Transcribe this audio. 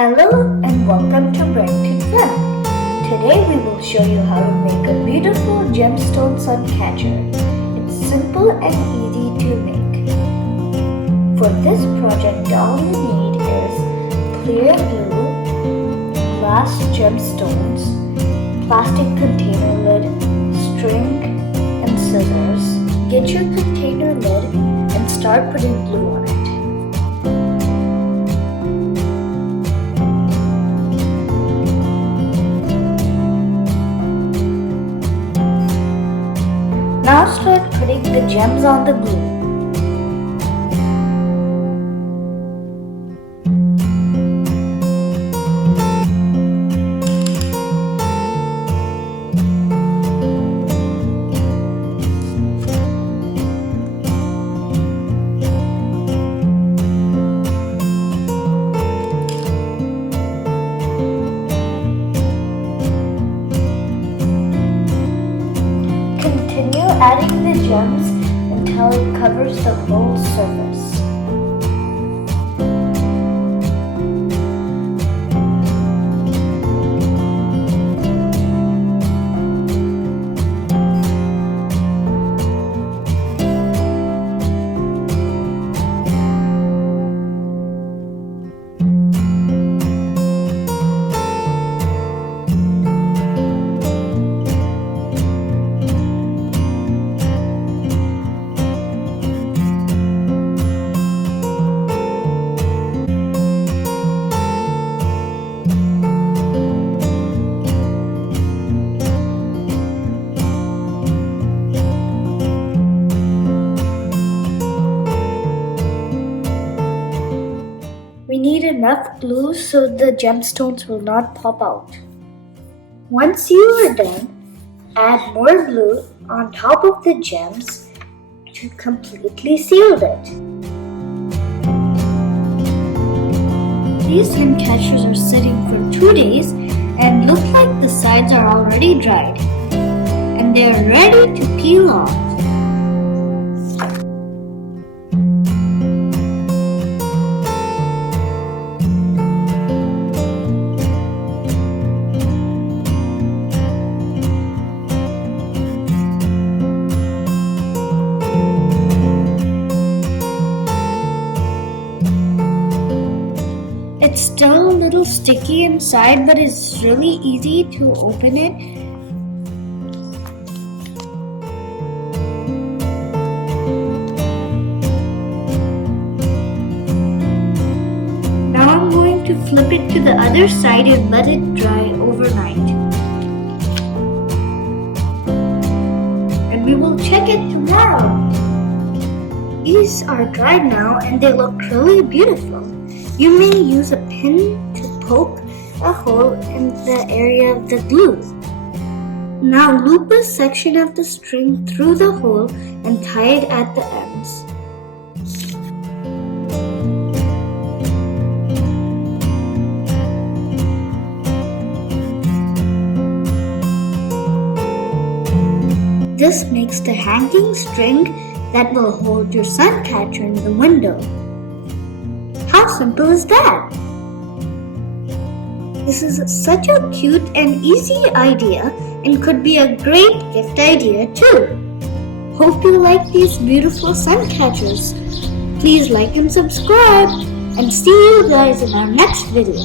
Hello and welcome to Rented Fun. Today we will show you how to make a beautiful gemstone suncatcher. It's simple and easy to make. For this project, all you need is clear glue, glass gemstones, plastic container lid, string, and scissors. Get your container lid and start putting glue on it. Now start putting the gems on the glue. Adding the gems until it covers the whole surface. We need enough glue so the gemstones will not pop out. Once you are done, add more glue on top of the gems to completely seal it. These suncatchers are sitting for 2 days and look like the sides are already dried and they are ready to peel off. It's still a little sticky inside, but it's really easy to open it. Now I'm going to flip it to the other side and let it dry overnight. And we will check it tomorrow. These are dried now and they look really beautiful. You may use a pin to poke a hole in the area of the glue. Now loop a section of the string through the hole and tie it at the ends. This makes the hanging string that will hold your suncatcher in the window. How simple is that? This is such a cute and easy idea and could be a great gift idea too. Hope you like these beautiful suncatchers. Please like and subscribe and see you guys in our next video.